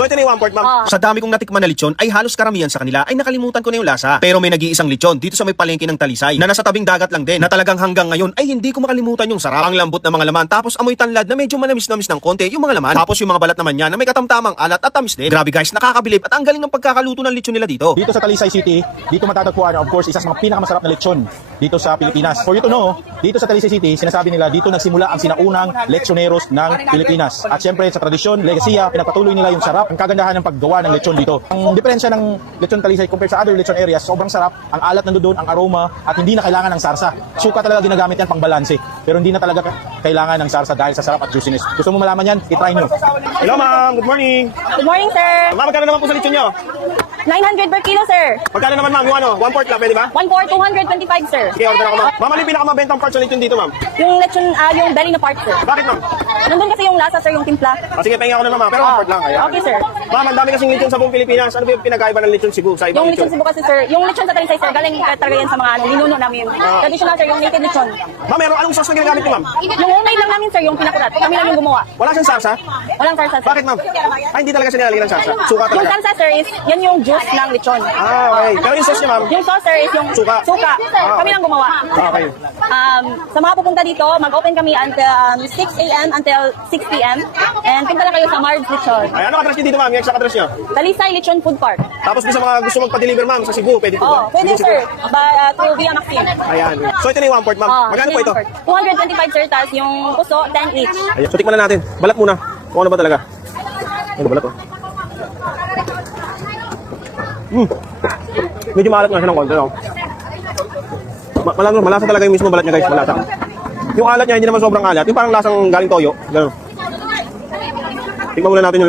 So ito na yung 1/4, ma'am. Sa dami kong natikman na lechon, ay halos karamihan sa kanila ay nakalimutan ko na yung lasa. Pero may nag-iisang lechon dito sa may palengke ng Talisay na nasa tabing dagat lang din, na talagang hanggang ngayon ay hindi ko makalimutan yung sarap. Ang lambot ng mga laman, tapos amoy tanlad na medyo manamis-namis ng konti yung mga laman. Tapos yung mga balat naman niya na may katamtamang alat at tamis din. Grabe guys, nakakabilib at ang galing ng pagkakaluto ng lechon nila dito. Dito sa Talisay City, dito matatagpuan, of course, isa sa mga pinakamasarap na lechon dito sa Pilipinas. For you to know, dito sa Talisay City, sinasabi nila dito nagsimula ang sinaunang lechoneros ng Pilipinas. At syempre sa tradisyon, legasiya, pinagpatuloy nila yung sarap, ang kagandahan ng paggawa ng lechon dito. Ang diferensya ng lechon Talisay compared sa other lechon areas, sobrang sarap, ang alat nandoon, ang aroma, at hindi na kailangan ng sarsa. Suka talaga ginagamit yan pang balanse, pero hindi na talaga kailangan ng sarsa dahil sa sarap at juiciness. Gusto mo malaman yan? I-try nyo. Hello ma'am, good morning. Good morning, sir. Ma'am, magkano naman po sa lechon nyo? 900 per kilo, sir. Magkano naman ma'am, yung ano, 1/4 lang, pwede ba? 1/4, 225, sir. Sige, order ako ma'am. Ma'am, ano yung pinakamabentang part sa lechon dito ma'am? Yung lechon, yung belly na part, sir. Bakit ma'am? Nandun kasi yung lasa, sir, yung timpla. Sige, pahinga ako na ma'am, pero 1/4 lang. Ayan. Okay, sir. Ma'am, ang dami kasing lechon sa buong Pilipinas. Ano ba yung pinagkaiba ng lechon Cebu sa ibang Yung lechon? lechon Cebu kasi, sir, yung lechon sa Talisay, sir, galing talaga yan sa mga ninuno namin. Traditional, sir, yung native lechon. Ma'am, meron anong sauce na ginagamit niyo ma'am? Yung homemade lang namin, sir, yung pinakulat. Kami lang yung gumawa. Wala siyang sarsa? Walang sarsa, sir. Bakit ma'am? Ay, hindi talaga siya nilalagyan ng sarsa. Suka Yung talaga. sarsa, sir, is yan yung juice ng lechon. Okay. Pero yung sauce niya ma'am? Yung sauce, sir, is yung Suka. Kami lang gumawa. Okay. Sa mga pupunta dito, mag-open kami until 6 a.m. until 6 p.m. And punta lang kayo sa Mars Lechon. Ay, ano address niyo dito ma'am? Yung exact address niyo? Talisay Lechon Food Park. Tapos kung sa mga gusto magpa-deliver ma'am sa Cebu, pwede po ba? Pwede, Cebu. sir. Through Via Maxim. Ayan. So ito na yung 1/4 ma'am. Magkano po ito? 225, sir, tas yung puso, 10 each. Ayan. So tikman na natin. Balat muna. Kung ano ba talaga. Ano balat oh. Medyo maalat nga siya ng konti, no? Malasa talaga yung mismo balat niya, guys. Malasa. Yung alat niya, hindi naman sobrang alat. Yung parang lasang galing toyo. Ganun. Tingnan muna natin yung